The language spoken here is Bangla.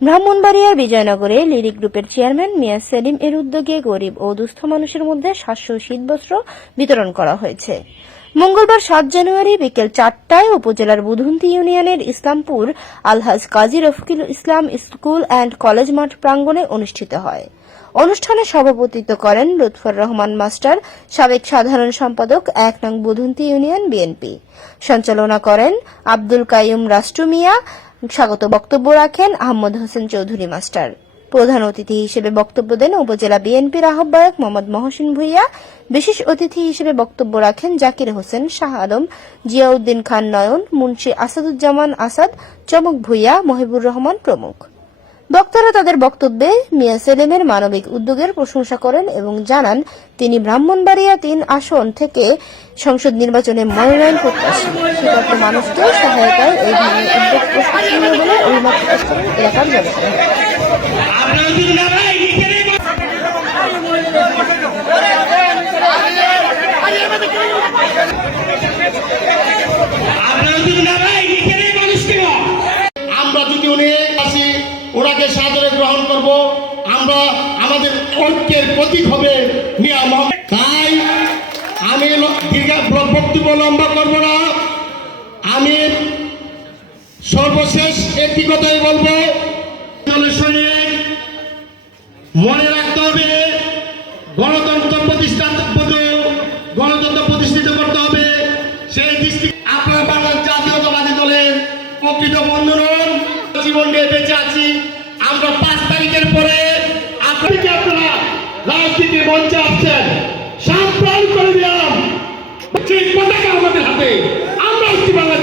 ব্রাহ্মণবাড়িয়ার বিজয়নগরে লিরিক গ্রুপের চেয়ারম্যান মিয়া সেলিম এর উদ্যোগে গরিব ও দুস্থ মানুষের মধ্যে 700 শীতবস্ত্র বিতরণ করা হয়েছে। মঙ্গলবার 7 জানুয়ারি বিকেল 4টায় উপজেলার বুধুন্তি ইউনিয়নের ইসলামপুর আলহাজ কাজী Rafiqul Islam school and college মাঠ প্রাঙ্গণে অনুষ্ঠিত হয়। অনুষ্ঠানে সভাপতিত্ব করেন লুৎফর রহমান মাস্টার, সাবেক সাধারণ সম্পাদক 1 নং বুধুন্তি ইউনিয়ন বিএনপি। সঞ্চালনা করেন আব্দুল কাইয়ুম রাষ্ট্র মিয়া। স্বাগত বক্তব্য রাখেন আহমদ হোসেন চৌধুরী মাস্টার। প্রধান অতিথি হিসেবে বক্তব্য দেন উপজেলা বিএনপির আহ্বায়ক মোহাম্মদ মহসিন ভূঁইয়া। বিশেষ অতিথি হিসেবে বক্তব্য রাখেন জাকির হোসেন, শাহ আলম, জিয়াউদ্দিন খান নয়ন, মুন্সি আসাদুজ্জামান আসাদ, চমক ভূঁইয়া, মহিবুর রহমান প্রমুখ। বক্তারা তাদের বক্তব্যে মিয়া সেলিমের মানবিক উদ্যোগের প্রশংসা করেন এবং জানান তিনি ব্রাহ্মণবাড়িয়া 3 আসন থেকে সংসদ নির্বাচনে মনোনয়ন প্রত্যাশী। শীতার্ত মানুষকে সহায়তায় এই ধরনের উদ্যোগ প্রশংসনীয় বলে অভিমত প্রকাশ করেন এলাকার জনগণ। আমরা যদি উনি আসি ওনাকে সাদরে গ্রহণ করব, আমরা আমাদের ঐক্যের প্রতীক হবে মিয়া মোহাম্মদ। তাই আমি বক্তব্য লম্বা করব না, আমি সর্বশেষ একটি কথাই বলবো, মনে রাখতে হবে গণতন্ত্র প্রতিষ্ঠিত করতে হবে। সেই দৃষ্টি আপনার বাংলাদেশ জাতীয়তাবাদী দলের প্রকৃত বন্ধু নন, জীবন নিয়ে বেঁচে আছি আমরা। 5 তারিখের পরে আপনারা রাজনীতি মঞ্চে আসছেন, সাবধান করে দিলাম, সেই পতাকা আমাদের হাতে, আমরা বাংলাদেশ